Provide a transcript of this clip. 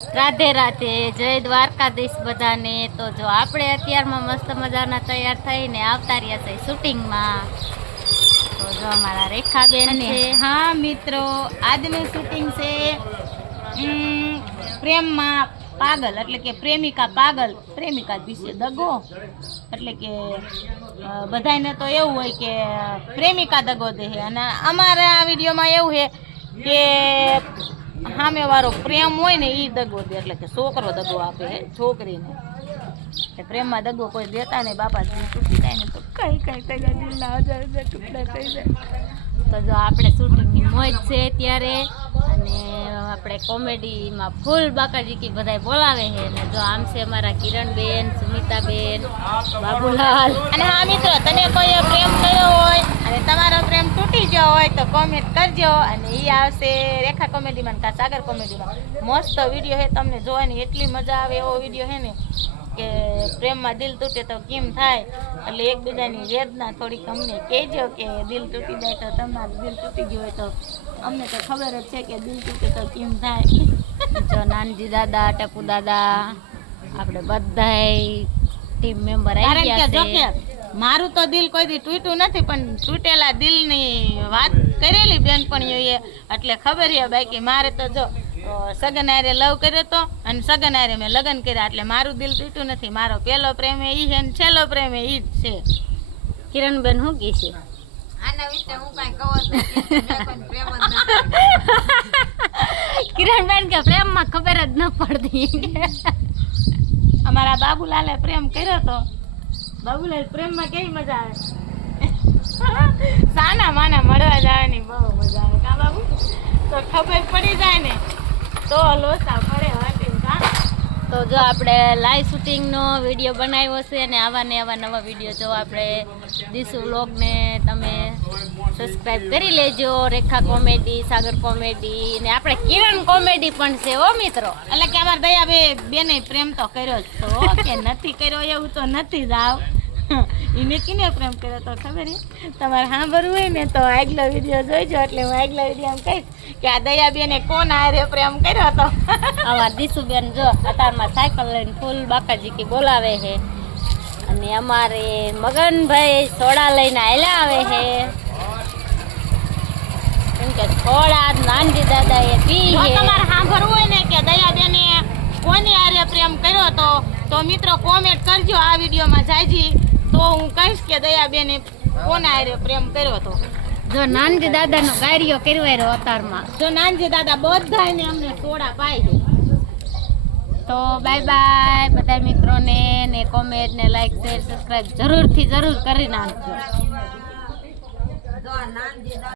રાધે રાધે, જય દ્વારકાધીશ બધાને। તો જો આપણે અત્યારમાં મસ્ત મજાના તૈયાર થઈને આવતા રહ્યા છે શૂટિંગમાં। તો જો અમારા રેખાબેન છે। હા મિત્રો, આજનું શૂટિંગ છે પ્રેમમાં પાગલ, એટલે કે પ્રેમિકા પાગલ, પ્રેમિકા વિશે દગો, એટલે કે બધાને તો એવું હોય કે પ્રેમિકા દગો દે છે, અને અમારા આ વિડીયોમાં એવું છે કે સામે વાળો પ્રેમ હોય ને એ દગો દે, એટલે કે છોકરો દગો આપે છોકરીને। પ્રેમમાં દગો કોઈ દેતા નહીં, બાપા દિલ તૂટી જાય ને તો કઈ કઈ કઈ દિલના હજાર હજાર ટુકડા થઈ જાય। તો જો આપણે શૂટિંગની મોજ છે ત્યારે, અને આપણે કોમેડીમાં ફૂલ બાકાજીકી બધાય બોલાવે છે। ને જો આમ છે અમારા કિરણબેન, સુમિતાબેન, બાબુલાલ। અને હા મિત્રો, તને કોઈ પ્રેમ કર્યો હોય અને તમારો પ્રેમ તૂટી ગયો હોય તો કોમેન્ટ કરજો, અને એ આવશે રેખા કોમેડીમાં કા સાગર કોમેડીમાં। મસ્ત વિડીયો છે, તમને જોવાની એટલી મજા આવે એવો વિડીયો છે ને કે પ્રેમમાં દિલ તૂટે તો કેમ થાય, એટલે એકબીજાની વેદના થોડીક અમને કહેજો કે દિલ તૂટી જાય તો, તમારું દિલ તૂટી ગયું હોય તો અમને તો ખબર જ છે કે દિલ તૂટે તો કેમ થાય। જો નાનજી દાદા, ટપુ દાદા, આપણે બધાય ટીમ મેમ્બર આવી ગયા છે। મારું તો દિલ કોઈ દી તૂટ્યું નથી, પણ તૂટેલા દિલની વાત કરેલી બેનપણીઓએ એટલે ખબર છે। બાકી મારે તો જો સગન હારે લવ કર્યો તો, અને સગન હારે મેં લગ્ન કર્યા, એટલે મારું દિલ તૂટ્યું નથી। મારો પહેલો પ્રેમ એ છે ને છેલ્લો પ્રેમ એ જ છે। કિરણબેન શું કહે છે આના વિશે? હું કાંઈ કહું જ નથી, પ્રેમ જ નથી। કિરણબેન કે પ્રેમમાં ખબર જ ન પડતી। અમારા બાબુલાલે પ્રેમ કર્યો તો, બાબુલાલ પ્રેમમાં કેવી મજા આવે, સાના માના મળવા જવાની બહુ મજા આવે કા બાબુ? તો ખબર પડી જાય ને તો લોસા પડે વાટી કા। તો જો આપણે લાઈવ શૂટિંગનો વિડીયો બનાવ્યો છે, અને આવા ને આવા નવા વિડીયો જો આપણે દીસુ વ્લોગને તમે સબસ્ક્રાઈબ કરી લેજો। રેખા કોમેડી, સાગર કોમેડી, ને આપણે કિરણ કોમેડી પણ છે હો મિત્રો। એટલે કે અમારે દયા બેને પ્રેમ તો કર્યો જ તો, કે નથી કર્યો એવું તો નથી જ આવ। એને કિને પ્રેમ કર્યો તો ખબર છે? તમારે સાંભળવું હોય ને તો આગલો વિડીયો જોઈજો, એટલે હું આગલા વિડીયો કહીશ કે આ દયાબેને કોણ હારે પ્રેમ કર્યો હતો। આમાં દીસુબેન જો અત્યારમાં સાયકલ લઈને ફૂલ બાકાજીકી બોલાવે છે, અને અમારે મગનભાઈ સોડા લઈને આયલા આવે છે, કેમ કે સોડા નાનજી દાદા એ પી છે। તમારે સાંભળવું હોય ને કે દયાબેને કોની હારે પ્રેમ કર્યો હતો તો મિત્રો કોમેન્ટ કરજો આ વિડીયોમાં જાયજી, તો હું કહીશ કે દયાબેને કોના હારે પ્રેમ કર્યો હતો। જો નાનજી દાદાનો કાર્યો કર્યો અતારમાં, જો નાનજી દાદા બધાને અમને સોડા પાઈ છે। તો બાય બાય બધા મિત્રોને, ને કોમેન્ટ ને લાઈક શેર સબસ્ક્રાઈબ જરૂરથી જરૂર કરી નાખજો।